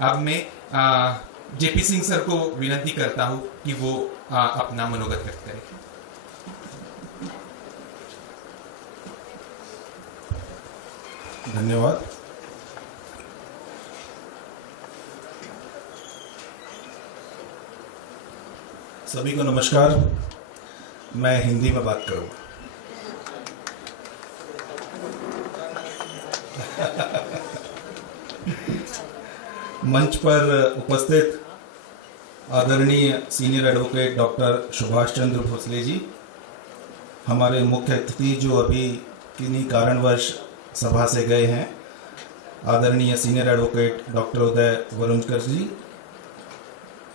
अब मैं JP Singh sir को विनती करता हूं कि वो अपना मनोगत व्यक्त करें। धन्यवाद। सभी को नमस्कार। मैं हिंदी में बात करूंगा। मंच पर उपस्थित आदरणीय senior advocate doctor Subhash Chandra Bhosle ji, हमारे मुख्य अतिथि जो अभी किन्हीं कारणवश सभा से गए हैं, आदरणीय सीनियर एडवोकेट डॉक्टर उदय वरुणकर जी,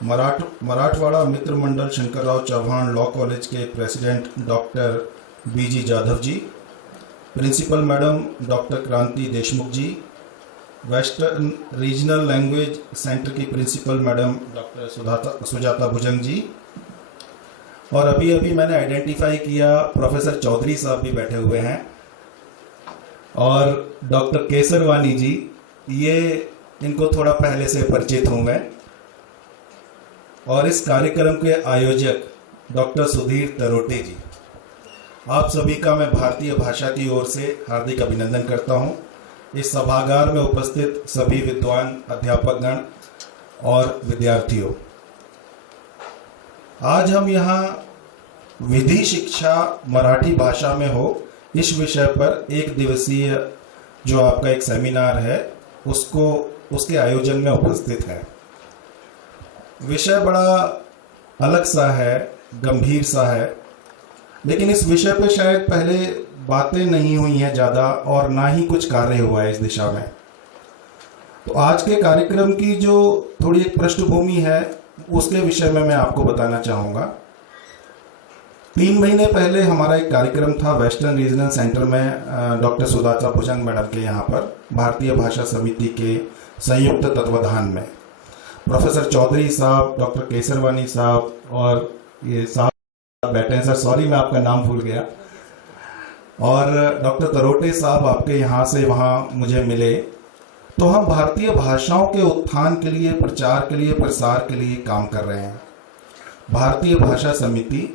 मराठवाड़ा मित्र मंडल शंकरराव चौहान लॉ कॉलेज के प्रेसिडेंट डॉक्टर बीजी जाधव जी, प्रिंसिपल मैडम डॉक्टर क्रांति देशमुख जी, वेस्टर्न रीजनल लैंग्वेज सेंटर की प्रिंसिपल मैडम डॉक्टर सुजाता भुजंग जी, और अभी अभी मैंने आइडेंटिफाई किया प्रोफेसर चौधरी साहब भी बैठे हुए हैं, और डॉक्टर केसरवानी जी, ये इनको थोड़ा पहले से परिचित हूँ मैं, और इस कार्यक्रम के आयोजक डॉक्टर सुधीर तरोटे जी। आप सभी का मैं भारतीय भाषा की ओर से हार्दिक अभिनंदन करता हूं। इस सभागार में उपस्थित सभी विद्वान अध्यापकगण और विद्यार्थियों, आज हम यहाँ विधि शिक्षा मराठी भाषा में हो इस विषय पर एक दिवसीय जो आपका एक सेमिनार है उसके आयोजन में उपस्थित है। विषय बड़ा अलग सा है, गंभीर सा है, लेकिन इस विषय पे शायद पहले बातें नहीं हुई हैं ज़्यादा, और ना ही कुछ कार्य हुआ है इस दिशा में। तो आज के कार्यक्रम की जो थोड़ी एक पृष्ठभूमि है उसके विषय में मैं आपको बताना चाहूँगा। 3 महीने पहले हमारा एक कार्यक्रम था वेस्टर्न रीजनल सेंटर में डॉक्टर सुजाता भुजंग मैडम के यहाँ पर भारतीय भाषा समिति के संयुक्त तत्वाधान में। प्रोफेसर चौधरी साहब, डॉक्टर केसरवानी साहब और ये साहब बैठे हैं, सर सॉरी मैं आपका नाम भूल गया, और डॉक्टर तरोटे साहब आपके यहाँ से वहाँ मुझे मिले। तो हम भारतीय भाषाओं के उत्थान के लिए, प्रचार के लिए, प्रसार के लिए काम कर रहे हैं। भारतीय भाषा समिति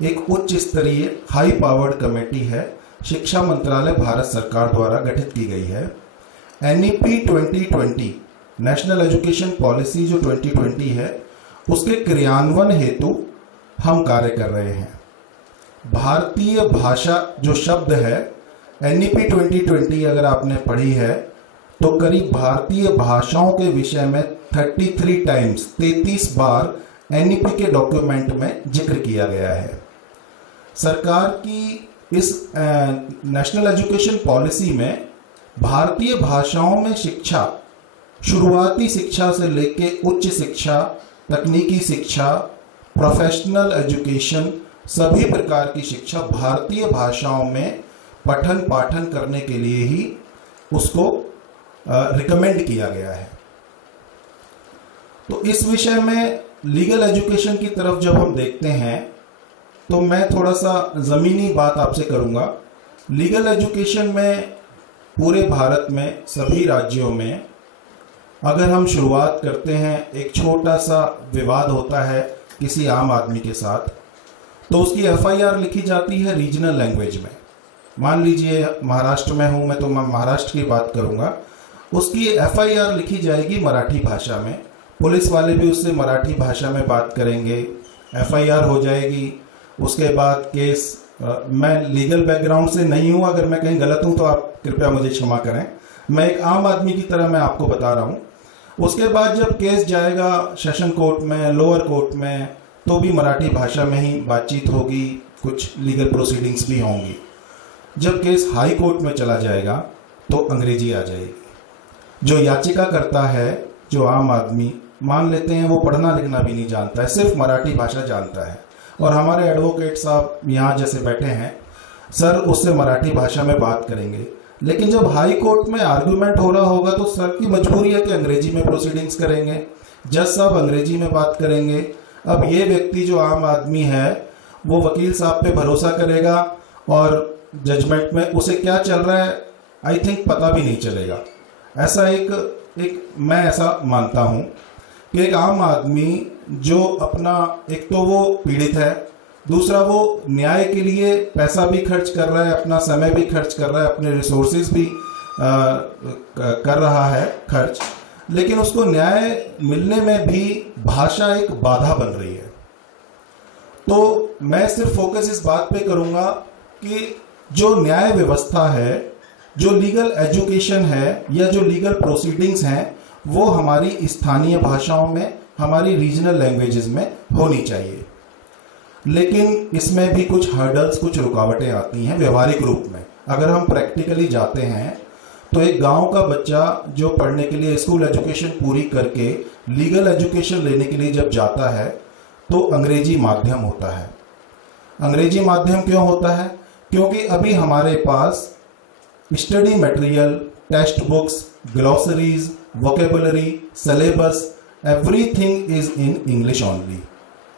एक उच्च स्तरीय हाई पावर्ड कमेटी है, शिक्षा मंत्रालय भारत सरकार द्वारा गठित की गई है। NEP 2020 नेशनल एजुकेशन पॉलिसी जो 2020 है उसके क्रियान्वयन हेतु हम कार्य कर रहे हैं। भारतीय भाषा जो शब्द है, NEP 2020 अगर आपने पढ़ी है तो करीब भारतीय भाषाओं के विषय में 33 टाइम्स 33 बार NEP के डॉक्यूमेंट में जिक्र किया गया है। सरकार की इस नेशनल एजुकेशन पॉलिसी में भारतीय भाषाओं में शिक्षा, शुरुआती शिक्षा से लेके उच्च शिक्षा, तकनीकी शिक्षा, प्रोफेशनल एजुकेशन, सभी प्रकार की शिक्षा भारतीय भाषाओं में पठन पाठन करने के लिए ही उसको रिकमेंड किया गया है। तो इस विषय में लीगल एजुकेशन की तरफ जब हम देखते हैं तो मैं थोड़ा सा ज़मीनी बात आपसे करूंगा। लीगल एजुकेशन में पूरे भारत में सभी राज्यों में अगर हम शुरुआत करते हैं, एक छोटा सा विवाद होता है किसी आम आदमी के साथ, तो उसकी FIR लिखी जाती है रीजनल लैंग्वेज में। मान लीजिए महाराष्ट्र में हूँ मैं, तो मैं महाराष्ट्र की बात करूँगा, उसकी FIR लिखी जाएगी मराठी भाषा में, पुलिस वाले भी उससे मराठी भाषा में बात करेंगे, FIR हो जाएगी। उसके बाद केस, मैं लीगल बैकग्राउंड से नहीं हूँ, अगर मैं कहीं गलत हूँ तो आप कृपया मुझे क्षमा करें, मैं एक आम आदमी की तरह मैं आपको बता रहा हूँ। उसके बाद जब केस जाएगा सेशन कोर्ट में, लोअर कोर्ट में, तो भी मराठी भाषा में ही बातचीत होगी, कुछ लीगल प्रोसीडिंग्स भी होंगी। जब केस हाई कोर्ट में चला जाएगा तो अंग्रेजी आ जाएगी। जो याचिका करता है, जो आम आदमी, मान लेते हैं वो पढ़ना लिखना भी नहीं जानता है, सिर्फ मराठी भाषा जानता है, और हमारे एडवोकेट साहब यहाँ जैसे बैठे हैं, सर उससे मराठी भाषा में बात करेंगे, लेकिन जब हाई कोर्ट में आर्गुमेंट हो रहा होगा तो सर की मजबूरी है कि अंग्रेजी में प्रोसीडिंग्स करेंगे, जज साहब अंग्रेजी में बात करेंगे। अब ये व्यक्ति जो आम आदमी है वो वकील साहब पे भरोसा करेगा और जजमेंट में उसे क्या चल रहा है आई थिंक पता भी नहीं चलेगा। ऐसा एक मैं ऐसा मानता हूँ कि एक आम आदमी जो अपना, एक तो वो पीड़ित है, दूसरा वो न्याय के लिए पैसा भी खर्च कर रहा है, अपना समय भी खर्च कर रहा है, अपने रिसोर्सेज भी कर रहा है खर्च, लेकिन उसको न्याय मिलने में भी भाषा एक बाधा बन रही है। तो मैं सिर्फ फोकस इस बात पे करूंगा कि जो न्याय व्यवस्था है, जो लीगल एजुकेशन है या जो लीगल प्रोसीडिंग्स हैं, वो हमारी स्थानीय भाषाओं में, हमारी रीजनल लैंग्वेजेस में होनी चाहिए। लेकिन इसमें भी कुछ हर्डल्स, कुछ रुकावटें आती हैं व्यवहारिक रूप में। अगर हम प्रैक्टिकली जाते हैं तो एक गांव का बच्चा जो पढ़ने के लिए स्कूल एजुकेशन पूरी करके लीगल एजुकेशन लेने के लिए जब जाता है तो अंग्रेजी माध्यम होता है। अंग्रेजी माध्यम क्यों होता है? क्योंकि अभी हमारे पास study material, text books, glossaries, vocabulary, syllabus, everything is in English only.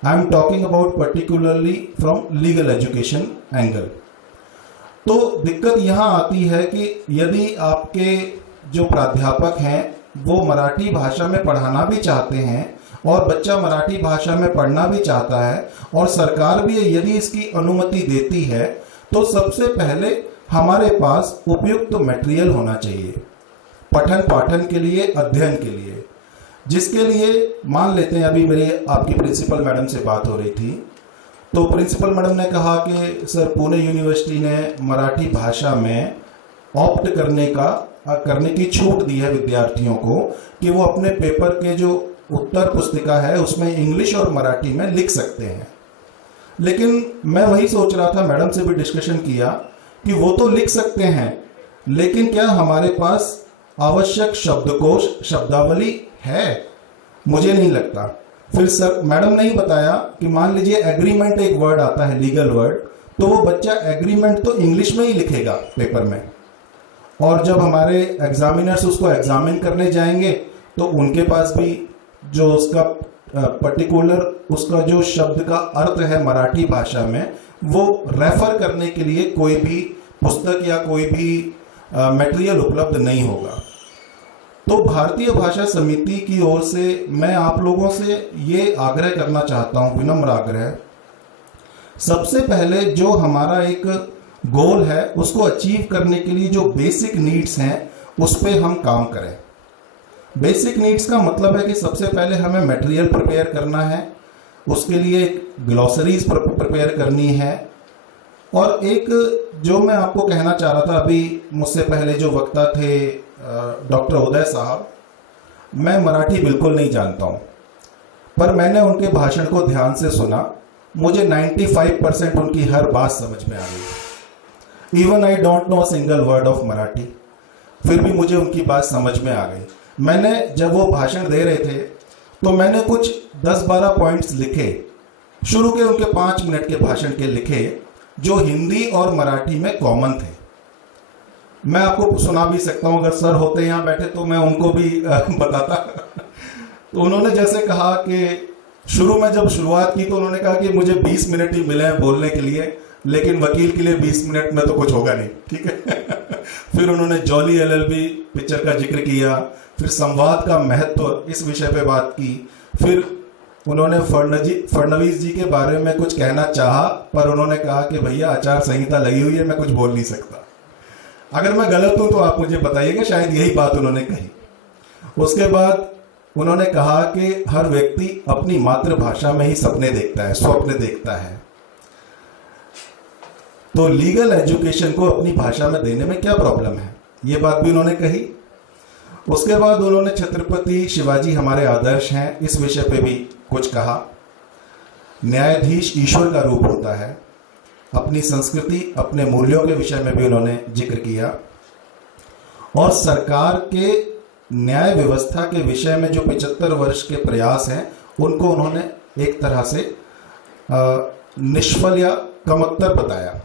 I am talking about particularly from legal education angle. तो दिक्कत यहाँ आती है कि यदि आपके जो प्राध्यापक हैं वो मराठी भाषा में पढ़ाना भी चाहते हैं और बच्चा मराठी भाषा में पढ़ना भी चाहता है और सरकार भी यदि इसकी अनुमति देती है, तो सबसे पहले हमारे पास उपयुक्त मटेरियल होना चाहिए पठन पाठन के लिए, अध्ययन के लिए। जिसके लिए मान लेते हैं, अभी मेरी आपकी प्रिंसिपल मैडम से बात हो रही थी, तो प्रिंसिपल मैडम ने कहा कि सर पुणे यूनिवर्सिटी ने मराठी भाषा में ऑप्ट करने की छूट दी है विद्यार्थियों को कि वो अपने पेपर के जो उत्तर पुस्तिका है उसमें इंग्लिश और मराठी में लिख सकते हैं। लेकिन मैं वही सोच रहा था, मैडम से भी डिस्कशन किया कि वो तो लिख सकते हैं, लेकिन क्या हमारे पास आवश्यक शब्दकोश, शब्दावली है? मुझे नहीं लगता। फिर सर मैडम ने ही बताया कि मान लीजिए एग्रीमेंट एक वर्ड आता है, लीगल वर्ड, तो वो बच्चा एग्रीमेंट तो इंग्लिश में ही लिखेगा पेपर में, और जब हमारे एग्जामिनर्स उसको एग्जामिन करने जाएंगे तो उनके पास भी जो उसका पर्टिकुलर उसका जो शब्द का अर्थ है मराठी भाषा में, वो रेफर करने के लिए कोई भी पुस्तक या कोई भी मटेरियल उपलब्ध नहीं होगा। तो भारतीय भाषा समिति की ओर से मैं आप लोगों से ये आग्रह करना चाहता हूं, विनम्र आग्रह, सबसे पहले जो हमारा एक गोल है उसको अचीव करने के लिए जो बेसिक नीड्स हैं उस पर हम काम करें। बेसिक नीड्स का मतलब है कि सबसे पहले हमें मटेरियल प्रिपेयर करना है, उसके लिए ग्लॉसरीज प्रिपेयर करनी है, और एक जो मैं आपको कहना चाह रहा था, अभी मुझसे पहले जो वक्ता थे डॉक्टर उदय साहब, मैं मराठी बिल्कुल नहीं जानता हूं, पर मैंने उनके भाषण को ध्यान से सुना, मुझे 95% उनकी हर बात समझ में आ गई। Even I don't know single word of Marathi, फिर भी मुझे उनकी बात समझ में आ गई। मैंने जब वो भाषण दे रहे थे तो मैंने कुछ 10-12 पॉइंट्स लिखे, शुरू के उनके 5 मिनट के भाषण के लिखे, जो हिंदी और मराठी में कॉमन थे। मैं आपको सुना भी सकता हूं, अगर सर होते यहाँ बैठे तो मैं उनको भी बताता। तो उन्होंने जैसे कहा कि शुरू में जब शुरुआत की तो उन्होंने कहा कि मुझे 20 मिनट ही मिले हैं बोलने के लिए, लेकिन वकील के लिए 20 मिनट में तो कुछ होगा नहीं, ठीक है। फिर उन्होंने जॉली LLB पिक्चर का जिक्र किया, फिर संवाद का महत्व इस विषय पे बात की, फिर उन्होंने फडणवीस जी के बारे में कुछ कहना चाहा, पर उन्होंने कहा कि भैया आचार संहिता लगी हुई है, मैं कुछ बोल नहीं सकता। अगर मैं गलत हूं तो आप मुझे बताइएगा, शायद यही बात उन्होंने कही। उसके बाद उन्होंने कहा कि हर व्यक्ति अपनी मातृभाषा में ही सपने देखता है, स्वप्न देखता है, तो लीगल एजुकेशन को अपनी भाषा में देने में क्या प्रॉब्लम है, ये बात भी उन्होंने कही। उसके बाद उन्होंने छत्रपति शिवाजी हमारे आदर्श हैं, इस विषय पे भी कुछ कहा। न्यायाधीश ईश्वर का रूप होता है, अपनी संस्कृति, अपने मूल्यों के विषय में भी उन्होंने जिक्र किया, और सरकार के न्याय व्यवस्था के विषय में जो 75 वर्ष के प्रयास हैं उनको उन्होंने एक तरह से निष्फल या कमतर बताया।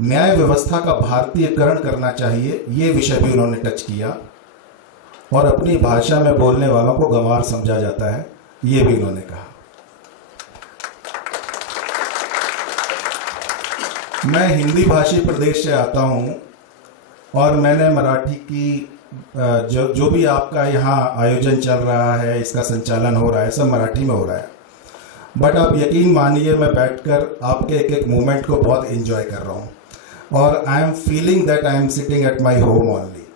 न्याय व्यवस्था का भारतीयकरण करना चाहिए, ये विषय भी उन्होंने टच किया, और अपनी भाषा में बोलने वालों को गंवार समझा जाता है, ये भी उन्होंने कहा। मैं हिंदी भाषी प्रदेश से आता हूं और मैंने मराठी की जो भी आपका यहाँ आयोजन चल रहा है, इसका संचालन हो रहा है, सब मराठी में हो रहा है। बट आप यकीन मानिए मैं बैठकर आपके एक एक मोमेंट को बहुत एंजॉय कर रहा हूँ, और I am feeling that I am sitting at my home only.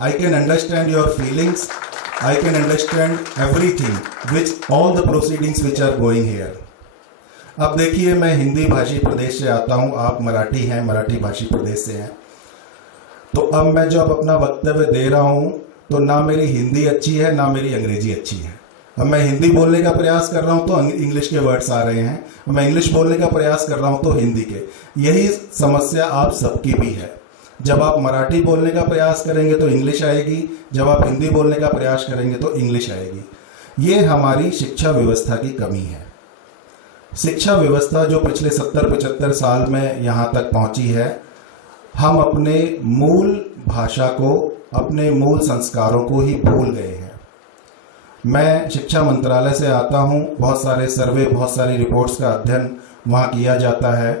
I can understand your feelings, I can understand everything which all the proceedings which are going here. अब देखिए, मैं हिंदी भाषी प्रदेश से आता हूँ, आप मराठी हैं, मराठी भाषी प्रदेश से हैं। तो अब मैं जब अपना वक्तव्य दे रहा हूँ तो ना मेरी हिंदी अच्छी है ना मेरी अंग्रेजी अच्छी है। अब मैं हिंदी बोलने का प्रयास कर रहा हूँ तो इंग्लिश के वर्ड्स आ रहे हैं, मैं इंग्लिश बोलने का प्रयास कर रहा हूँ तो हिंदी के। यही समस्या आप सबकी भी है। जब आप मराठी बोलने का प्रयास करेंगे तो इंग्लिश आएगी, जब आप हिंदी बोलने का प्रयास करेंगे तो इंग्लिश आएगी। ये हमारी शिक्षा व्यवस्था की कमी है। शिक्षा व्यवस्था जो पिछले 70-75 साल में यहाँ तक पहुँची है, हम अपने मूल भाषा को, अपने मूल संस्कारों को ही भूल गए हैं। मैं शिक्षा मंत्रालय से आता हूँ, बहुत सारे सर्वे, बहुत सारी रिपोर्ट्स का अध्ययन वहाँ किया जाता है।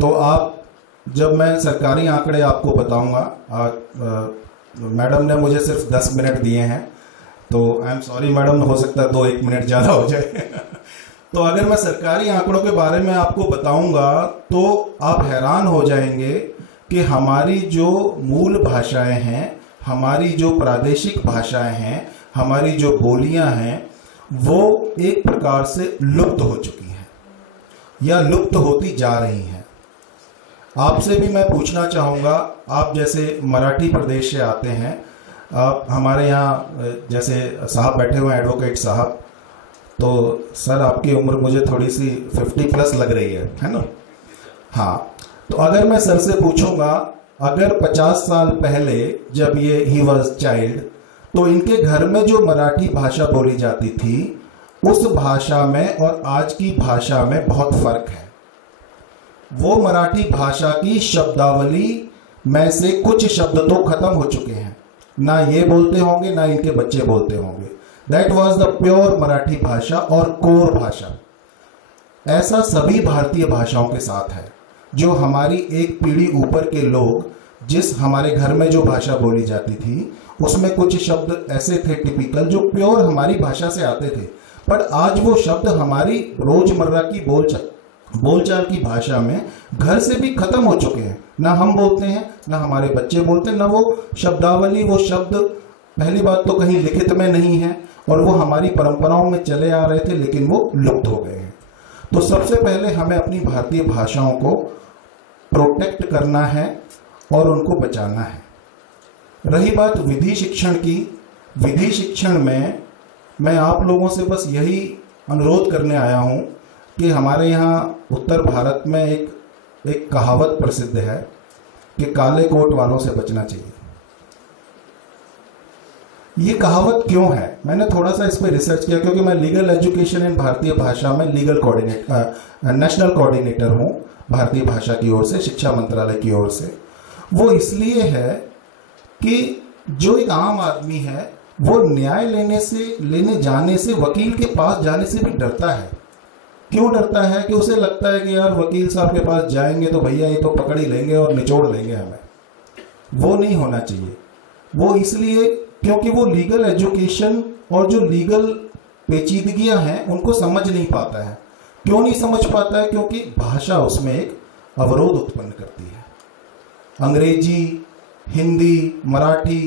तो आप, जब मैं सरकारी आंकड़े आपको बताऊँगा, मैडम ने मुझे सिर्फ 10 मिनट दिए हैं, तो आई एम सॉरी मैडम, हो सकता है 2-1 मिनट ज़्यादा हो जाए। तो अगर मैं सरकारी आंकड़ों के बारे में आपको बताऊंगा तो आप हैरान हो जाएंगे कि हमारी जो मूल भाषाएं हैं, हमारी जो प्रादेशिक भाषाएं हैं, हमारी जो बोलियां हैं, वो एक प्रकार से लुप्त हो चुकी हैं या लुप्त होती जा रही हैं। आपसे भी मैं पूछना चाहूँगा, आप जैसे मराठी प्रदेश से आते हैं, आप हमारे यहाँ जैसे साहब बैठे हुए हैं, एडवोकेट साहब, तो सर आपकी उम्र मुझे थोड़ी सी 50+ लग रही है ना? हाँ, तो अगर मैं सर से पूछूंगा, अगर 50 साल पहले जब ये ही वॉज चाइल्ड, तो इनके घर में जो मराठी भाषा बोली जाती थी, उस भाषा में और आज की भाषा में बहुत फर्क है। वो मराठी भाषा की शब्दावली में से कुछ शब्द तो खत्म हो चुके हैं, ना ये बोलते होंगे ना इनके बच्चे बोलते होंगे। That was the pure Marathi भाषा और कोर भाषा। ऐसा सभी भारतीय भाषाओं के साथ है। जो हमारी एक पीढ़ी ऊपर के लोग, जिस हमारे घर में जो भाषा बोली जाती थी, उसमें कुछ शब्द ऐसे थे टिपिकल जो प्योर हमारी भाषा से आते थे, पर आज वो शब्द हमारी रोजमर्रा की बोलचाल की भाषा में घर से भी खत्म हो चुके हैं। ना हम बोलते हैं, ना हमारे बच्चे बोलते हैं, ना वो शब्दावली, वो शब्द पहली बात तो कहीं लिखित में नहीं है, और वो हमारी परंपराओं में चले आ रहे थे लेकिन वो लुप्त हो गए हैं। तो सबसे पहले हमें अपनी भारतीय भाषाओं को प्रोटेक्ट करना है और उनको बचाना है। रही बात विधि शिक्षण की, विधि शिक्षण में मैं आप लोगों से बस यही अनुरोध करने आया हूँ कि हमारे यहाँ उत्तर भारत में एक कहावत प्रसिद्ध है कि काले कोट वालों से बचना चाहिए। ये कहावत क्यों है? मैंने थोड़ा सा इस पर रिसर्च किया, क्योंकि मैं लीगल एजुकेशन इन भारतीय भाषा में नेशनल कोऑर्डिनेटर हूँ भारतीय भाषा की ओर से, शिक्षा मंत्रालय की ओर से। वो इसलिए है कि जो एक आम आदमी है वो न्याय लेने जाने से, वकील के पास जाने से भी डरता है। क्यों डरता है? कि उसे लगता है कि यार वकील साहब के पास जाएंगे तो भैया ये तो पकड़ ही लेंगे और निचोड़ लेंगे हमें। वो नहीं होना चाहिए। वो इसलिए क्योंकि वो लीगल एजुकेशन और जो लीगल पेचीदगियां हैं उनको समझ नहीं पाता है। क्यों नहीं समझ पाता है? क्योंकि भाषा उसमें एक अवरोध उत्पन्न करती है। अंग्रेजी, हिंदी, मराठी,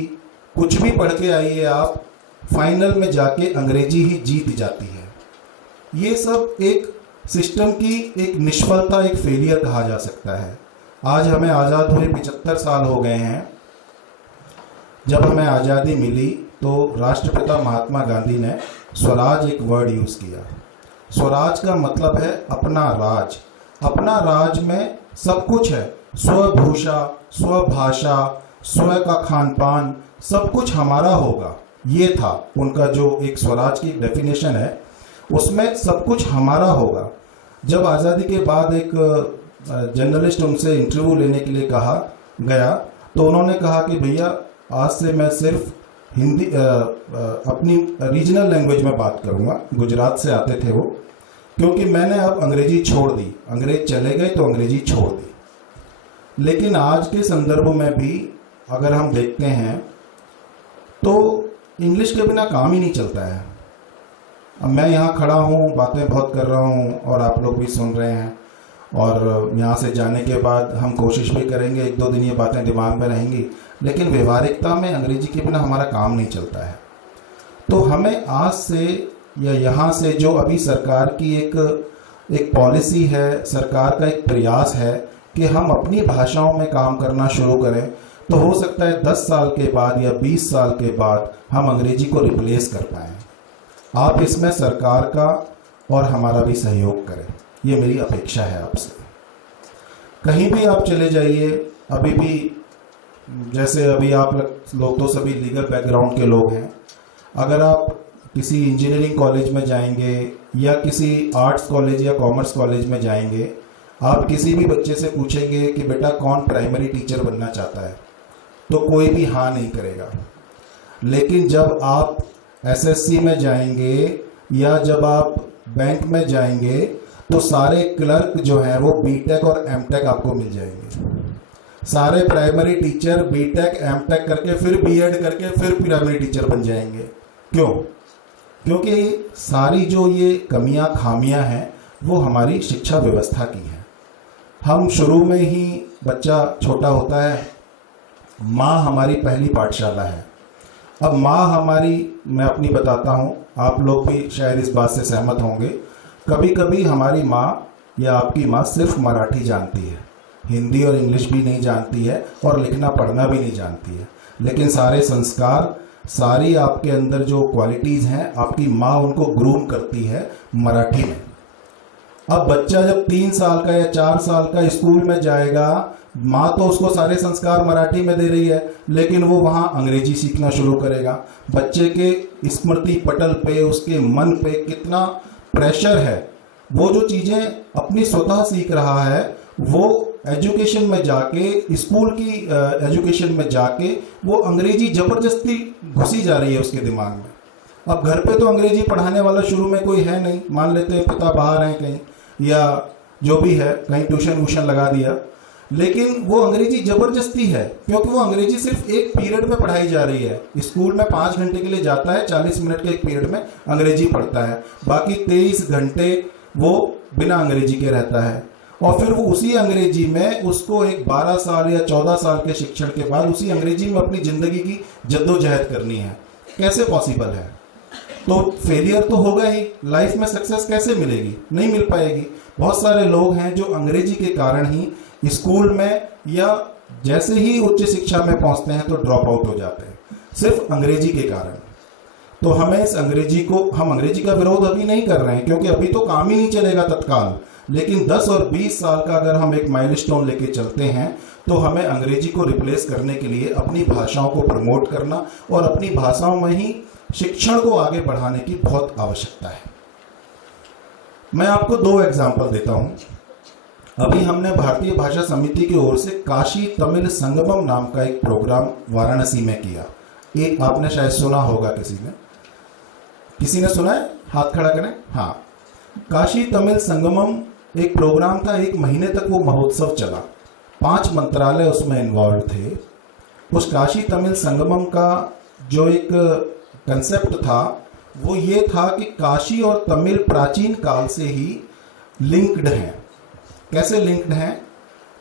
कुछ भी पढ़ के आइए आप, फाइनल में जाके अंग्रेजी ही जीत जाती है। ये सब एक सिस्टम की एक निष्फलता, एक फेलियर कहा जा सकता है। आज हमें आज़ाद हुए 75 साल हो गए हैं। जब हमें आज़ादी मिली तो राष्ट्रपिता महात्मा गांधी ने स्वराज एक वर्ड यूज़ किया। स्वराज का मतलब है अपना राज। अपना राज में सब कुछ है, स्वभूषा, स्वभाषा, स्व का खान पान, सब कुछ हमारा होगा। ये था उनका जो एक स्वराज की डेफिनेशन है, उसमें सब कुछ हमारा होगा। जब आज़ादी के बाद एक जर्नलिस्ट उनसे इंटरव्यू लेने के लिए कहा गया तो उन्होंने कहा कि भैया आज से मैं सिर्फ हिंदी अपनी रीजनल लैंग्वेज में बात करूंगा। गुजरात से आते थे वो, क्योंकि मैंने अब अंग्रेजी छोड़ दी। अंग्रेज चले गए तो अंग्रेजी छोड़ दी। लेकिन आज के संदर्भ में भी अगर हम देखते हैं तो इंग्लिश के बिना काम ही नहीं चलता है। अब मैं यहाँ खड़ा हूँ, बातें बहुत कर रहा हूँ और आप लोग भी सुन रहे हैं, और यहाँ से जाने के बाद हम कोशिश भी करेंगे, 1-2 दिन ये बातें दिमाग में रहेंगी, लेकिन व्यवहारिकता में अंग्रेजी के बिना हमारा काम नहीं चलता है। तो हमें आज से या यहाँ से जो अभी सरकार की एक पॉलिसी है, सरकार का एक प्रयास है कि हम अपनी भाषाओं में काम करना शुरू करें, तो हो सकता है 10 साल के बाद या 20 साल के बाद हम अंग्रेजी को रिप्लेस कर पाएँ। आप इसमें सरकार का और हमारा भी सहयोग करें, ये मेरी अपेक्षा है आपसे। कहीं भी आप चले जाइए, अभी भी जैसे अभी आप लोग तो सभी लीगल बैकग्राउंड के लोग हैं, अगर आप किसी इंजीनियरिंग कॉलेज में जाएंगे या किसी आर्ट्स कॉलेज या कॉमर्स कॉलेज में जाएंगे, आप किसी भी बच्चे से पूछेंगे कि बेटा कौन प्राइमरी टीचर बनना चाहता है, तो कोई भी हाँ नहीं करेगा। लेकिन जब आप एसएससी में जाएंगे या जब आप बैंक में जाएंगे, तो सारे क्लर्क जो हैं वो बीटेक और एमटेक आपको मिल जाएंगे। सारे प्राइमरी टीचर बीटेक एमटेक करके फिर बीएड करके फिर प्राइमरी टीचर बन जाएंगे। क्यों? क्योंकि सारी जो ये कमियां खामियां हैं वो हमारी शिक्षा व्यवस्था की हैं। हम शुरू में ही, बच्चा छोटा होता है, माँ हमारी पहली पाठशाला है। अब माँ हमारी, मैं अपनी बताता हूँ, आप लोग भी शायद इस बात से सहमत होंगे, कभी कभी हमारी माँ या आपकी माँ सिर्फ मराठी जानती है, हिंदी और इंग्लिश भी नहीं जानती है और लिखना पढ़ना भी नहीं जानती है, लेकिन सारे संस्कार, सारी आपके अंदर जो क्वालिटीज़ हैं, आपकी माँ उनको ग्रूम करती है मराठी में। अब बच्चा जब 3 साल का या 4 साल का स्कूल में जाएगा, माँ तो उसको सारे संस्कार मराठी में दे रही है, लेकिन वो वहाँ अंग्रेजी सीखना शुरू करेगा। बच्चे के स्मृति पटल पे, उसके मन पे कितना प्रेशर है। वो जो चीज़ें अपनी स्वतः सीख रहा है, वो एजुकेशन में जाके, स्कूल की एजुकेशन में जाके वो अंग्रेजी ज़बरदस्ती घुसी जा रही है उसके दिमाग में। अब घर पे तो अंग्रेजी पढ़ाने वाला शुरू में कोई है नहीं, मान लेते हैं पिता बाहर हैं कहीं या जो भी है, कहीं ट्यूशन वूशन लगा दिया, लेकिन वो अंग्रेजी ज़बरदस्ती है, क्योंकि वो अंग्रेजी सिर्फ एक पीरियड में पढ़ाई जा रही है। स्कूल में 5 घंटे के लिए जाता है, 40 मिनट के एक पीरियड में अंग्रेजी पढ़ता है, बाकी 23 घंटे वो बिना अंग्रेजी के रहता है। और फिर वो उसी अंग्रेजी में उसको एक 12 साल या 14 साल के शिक्षण के बाद उसी अंग्रेजी में अपनी ज़िंदगी की जद्दोजहद करनी है। कैसे पॉसिबल है? तो फेलियर तो होगा ही, लाइफ में सक्सेस कैसे मिलेगी? नहीं मिल पाएगी। बहुत सारे लोग हैं जो अंग्रेजी के कारण ही स्कूल में या जैसे ही उच्च शिक्षा में पहुंचते हैं तो ड्रॉप आउट हो जाते हैं, सिर्फ अंग्रेजी के कारण। तो हमें इस अंग्रेजी को, हम अंग्रेजी का विरोध अभी नहीं कर रहे हैं, क्योंकि अभी तो काम ही नहीं चलेगा तत्काल, लेकिन 10 और 20 साल का अगर हम एक माइलस्टोन लेके चलते हैं, तो हमें अंग्रेजी को रिप्लेस करने के लिए अपनी भाषाओं को प्रमोट करना और अपनी भाषाओं में ही शिक्षण को आगे बढ़ाने की बहुत आवश्यकता है। मैं आपको 2 एग्जाम्पल देता हूं। अभी हमने भारतीय भाषा समिति की ओर से काशी तमिल संगमम नाम का एक प्रोग्राम वाराणसी में किया। एक आपने शायद सुना होगा, किसी ने सुना है? हाथ खड़ा करें। हाँ, काशी तमिल संगमम एक प्रोग्राम था, 1 महीने तक वो महोत्सव चला, 5 मंत्रालय उसमें इन्वॉल्व थे। उस काशी तमिल संगमम का जो एक कंसेप्ट था वो ये था कि काशी और तमिल प्राचीन काल से ही लिंक्ड हैं। कैसे लिंक्ड हैं?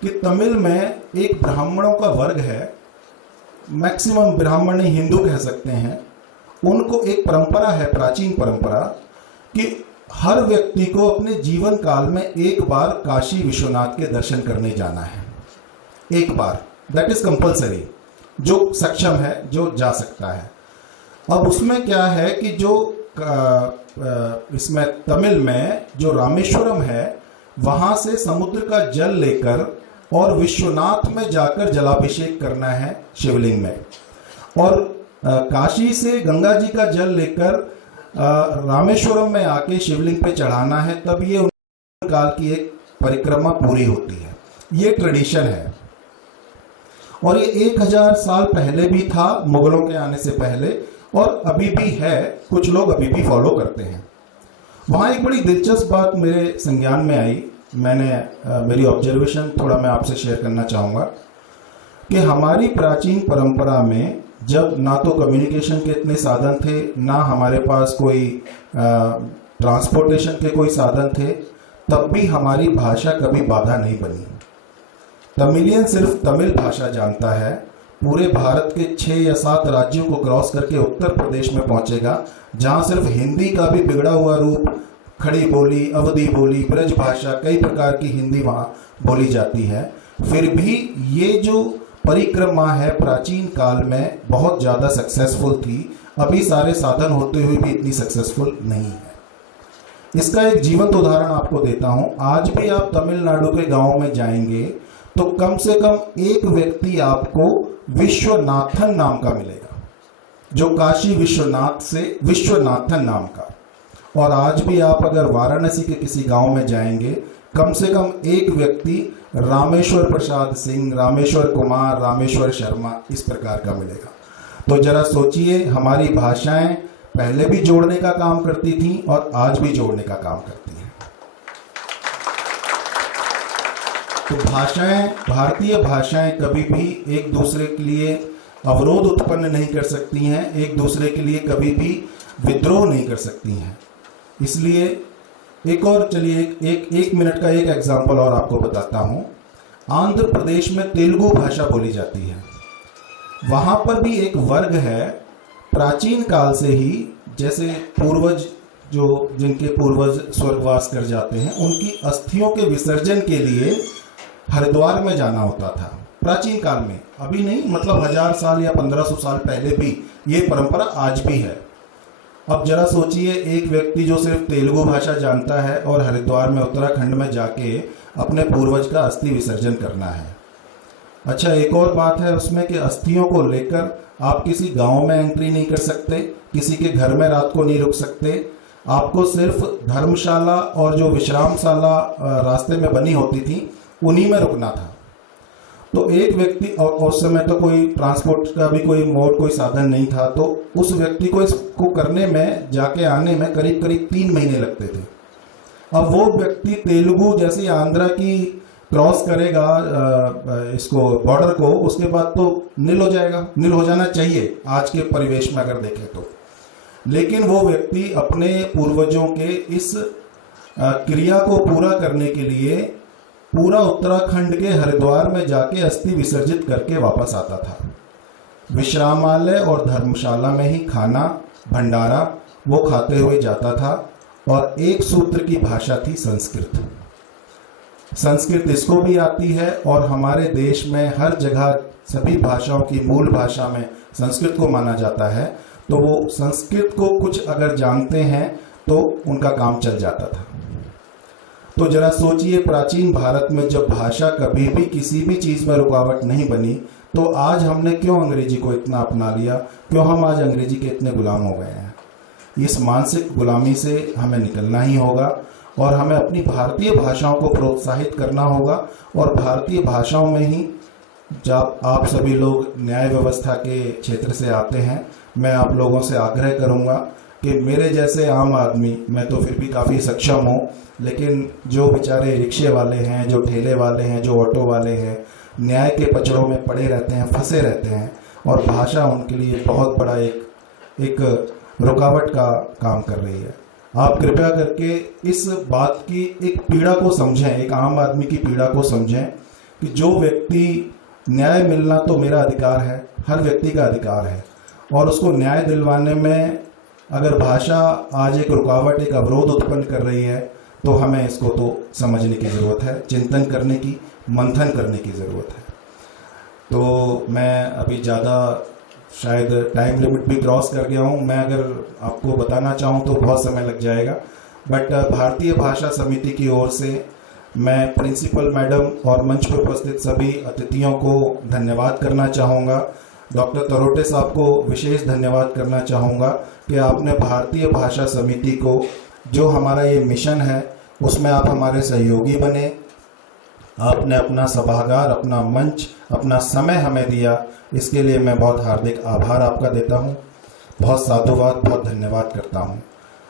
कि तमिल में एक ब्राह्मणों का वर्ग है, मैक्सिमम ब्राह्मण नहीं, हिंदू कह सकते हैं, उनको एक परंपरा है, प्राचीन परंपरा, कि हर व्यक्ति को अपने जीवन काल में एक बार काशी विश्वनाथ के दर्शन करने जाना है, एक बार, दैट इज कंपल्सरी, जो सक्षम है, जो जा सकता है। अब उसमें क्या है कि जो इसमें तमिल में जो रामेश्वरम है, वहां से समुद्र का जल लेकर और विश्वनाथ में जाकर जलाभिषेक करना है शिवलिंग में, और काशी से गंगा जी का जल लेकर रामेश्वरम में आके शिवलिंग पे चढ़ाना है, तब ये उन काल की एक परिक्रमा पूरी होती है। ये ट्रेडिशन है और ये 1000 साल पहले भी था, मुगलों के आने से पहले, और अभी भी है, कुछ लोग अभी भी फॉलो करते हैं। वहाँ एक बड़ी दिलचस्प बात मेरे संज्ञान में आई, मेरी ऑब्जर्वेशन थोड़ा मैं आपसे शेयर करना चाहूँगा कि हमारी प्राचीन परंपरा में जब ना तो कम्युनिकेशन के इतने साधन थे, ना हमारे पास कोई ट्रांसपोर्टेशन के कोई साधन थे, तब भी हमारी भाषा कभी बाधा नहीं बनी। तमिलियन सिर्फ तमिल भाषा जानता है, पूरे भारत के 6 या 7 राज्यों को क्रॉस करके उत्तर प्रदेश में पहुंचेगा, जहां सिर्फ हिंदी का भी बिगड़ा हुआ रूप, खड़ी बोली, अवधी बोली, ब्रज भाषा, कई प्रकार की हिंदी वहां बोली जाती है। फिर भी ये जो परिक्रमा है प्राचीन काल में बहुत ज़्यादा सक्सेसफुल थी, अभी सारे साधन होते हुए भी इतनी सक्सेसफुल नहीं है। इसका एक जीवंत उदाहरण आपको देता हूं। आज भी आप तमिलनाडु के गांव में जाएंगे तो कम से कम एक व्यक्ति आपको विश्वनाथन नाम का मिलेगा, जो काशी विश्वनाथ से विश्वनाथन नाम का। और आज भी आप अगर वाराणसी के किसी गांव में जाएंगे, कम से कम एक व्यक्ति रामेश्वर प्रसाद सिंह, रामेश्वर कुमार, रामेश्वर शर्मा इस प्रकार का मिलेगा। तो जरा सोचिए, हमारी भाषाएं पहले भी जोड़ने का काम करती थी और आज भी जोड़ने का काम करती हैं। तो भाषाएं, भारतीय भाषाएं कभी भी एक दूसरे के लिए अवरोध उत्पन्न नहीं कर सकती हैं, एक दूसरे के लिए कभी भी विद्रोह नहीं कर सकती हैं। इसलिए एक और चलिए एक मिनट का एक एग्जाम्पल और आपको बताता हूं। आंध्र प्रदेश में तेलुगु भाषा बोली जाती है। वहां पर भी एक वर्ग है, प्राचीन काल से ही, जैसे पूर्वज जिनके पूर्वज स्वर्गवास कर जाते हैं, उनकी अस्थियों के विसर्जन के लिए हरिद्वार में जाना होता था प्राचीन काल में। अभी नहीं, मतलब 1000 साल या 1500 साल पहले भी ये परंपरा आज भी है। अब जरा सोचिए, एक व्यक्ति जो सिर्फ तेलुगु भाषा जानता है और हरिद्वार में, उत्तराखंड में जाके अपने पूर्वज का अस्थि विसर्जन करना है। अच्छा, एक और बात है उसमें कि अस्थियों को लेकर आप किसी गांव में एंट्री नहीं कर सकते, किसी के घर में रात को नहीं रुक सकते। आपको सिर्फ धर्मशाला और जो विश्रामशाला रास्ते में बनी होती थी, उन्हीं में रुकना था। तो एक व्यक्ति, और उस समय तो कोई ट्रांसपोर्ट का भी कोई मोड, कोई साधन नहीं था, तो उस व्यक्ति को इसको करने में, जाके आने में करीब करीब 3 महीने लगते थे। अब वो व्यक्ति तेलुगु जैसे आंध्रा की क्रॉस करेगा इसको बॉर्डर को, उसके बाद तो नील हो जाएगा, नील हो जाना चाहिए आज के परिवेश में अगर देखें तो। लेकिन वो व्यक्ति अपने पूर्वजों के इस क्रिया को पूरा करने के लिए पूरा उत्तराखंड के हरिद्वार में जाके अस्थि विसर्जित करके वापस आता था। विश्रामालय और धर्मशाला में ही खाना, भंडारा वो खाते हुए जाता था। और एक सूत्र की भाषा थी संस्कृत। संस्कृत इसको भी आती है, और हमारे देश में हर जगह सभी भाषाओं की मूल भाषा में संस्कृत को माना जाता है। तो वो संस्कृत को कुछ अगर जानते हैं तो उनका काम चल जाता था। तो जरा सोचिए, प्राचीन भारत में जब भाषा कभी भी किसी भी चीज में रुकावट नहीं बनी, तो आज हमने क्यों अंग्रेजी को इतना अपना लिया, क्यों हम आज अंग्रेजी के इतने गुलाम हो गए हैं। इस मानसिक गुलामी से हमें निकलना ही होगा और हमें अपनी भारतीय भाषाओं को प्रोत्साहित करना होगा। और भारतीय भाषाओं में ही, जब आप सभी लोग न्याय व्यवस्था के क्षेत्र से आते हैं, मैं आप लोगों से आग्रह करूंगा कि मेरे जैसे आम आदमी, मैं तो फिर भी काफ़ी सक्षम हूँ, लेकिन जो बेचारे रिक्शे वाले हैं, जो ठेले वाले हैं, जो ऑटो वाले हैं, न्याय के पचड़ों में पड़े रहते हैं, फंसे रहते हैं, और भाषा उनके लिए बहुत बड़ा एक रुकावट का काम कर रही है। आप कृपया करके इस बात की एक पीड़ा को समझें, एक आम आदमी की पीड़ा को समझें कि जो व्यक्ति, न्याय मिलना तो मेरा अधिकार है, हर व्यक्ति का अधिकार है, और उसको न्याय दिलवाने में अगर भाषा आज एक रुकावट, एक अवरोध उत्पन्न कर रही है, तो हमें इसको तो समझने की ज़रूरत है, चिंतन करने की, मंथन करने की ज़रूरत है। तो मैं अभी ज़्यादा शायद टाइम लिमिट भी क्रॉस कर गया हूँ। मैं अगर आपको बताना चाहूँ तो बहुत समय लग जाएगा, बट भारतीय भाषा समिति की ओर से मैं प्रिंसिपल मैडम और मंच पर उपस्थित सभी अतिथियों को धन्यवाद करना चाहूँगा। डॉक्टर तरोटे साहब को विशेष धन्यवाद करना चाहूँगा कि आपने भारतीय भाषा समिति को, जो हमारा ये मिशन है, उसमें आप हमारे सहयोगी बने। आपने अपना सभागार, अपना मंच, अपना समय हमें दिया, इसके लिए मैं बहुत हार्दिक आभार आपका देता हूँ, बहुत साधुवाद, बहुत धन्यवाद करता हूँ।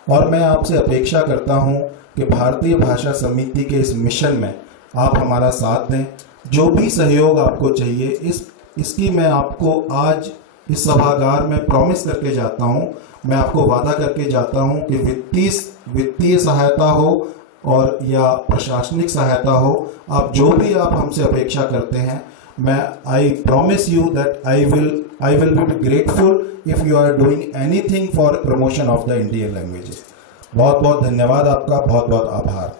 और मैं आपसे अपेक्षा करता हूँ कि भारतीय भाषा समिति के इस मिशन में आप हमारा साथ दें। जो भी सहयोग आपको चाहिए, इसकी मैं आपको आज इस सभागार में प्रॉमिस करके जाता हूँ, मैं आपको वादा करके जाता हूँ कि वित्तीय सहायता हो और या प्रशासनिक सहायता हो, आप जो भी आप हमसे अपेक्षा करते हैं, मैं I promise you that I will be grateful if you are doing anything for promotion of the Indian languages. बहुत बहुत धन्यवाद आपका, बहुत बहुत आभार।